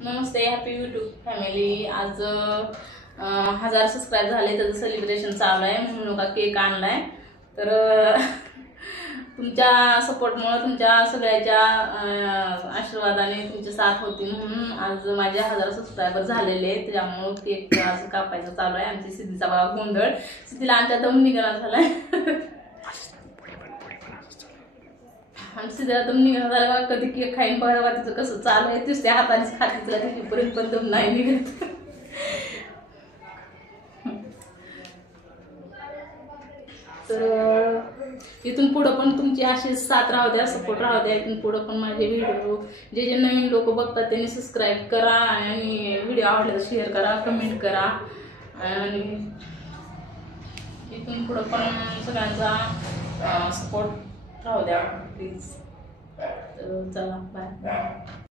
नमस्ते, happy YouTube family. आज 1000 subscribe झाले, त्याचं सेलिब्रेशन चालू आहे म्हणून का केक आणलाय। तर तुमच्या सपोर्टमुळे, तुमच्या सगळ्याच्या आशीर्वादाने तुमची साथ होती म्हणून आज माझे 1000 सबस्क्रायबर झालेले आहेत। त्यामुळे केक आज कापायचा चालू आहे। आमची सिद्धीचा बघा गोंधळ, सिद्धीला आमच्या दम निघाला झालाय आणि सिद्धा दम निघाला झाला। कधी केक खाईन बघा तिचं कसं चालू आहे, तिच्या हातानेच खाते तिला तिथपर्यंत पण दम नाही निघत। तर इथून पुढे पण तुमची अशीच साथ राहू द्या, सपोर्ट राहू द्या। इथून पुढे पण माझे व्हिडिओ जे नवीन लोक बघतात त्यांनी सबस्क्राईब करा आणि व्हिडिओ आवडला तर शेअर करा, कमेंट करा आणि इथून पुढे पण सगळ्यांचा सपोर्ट राहू द्या प्लीज। तर चला बाय।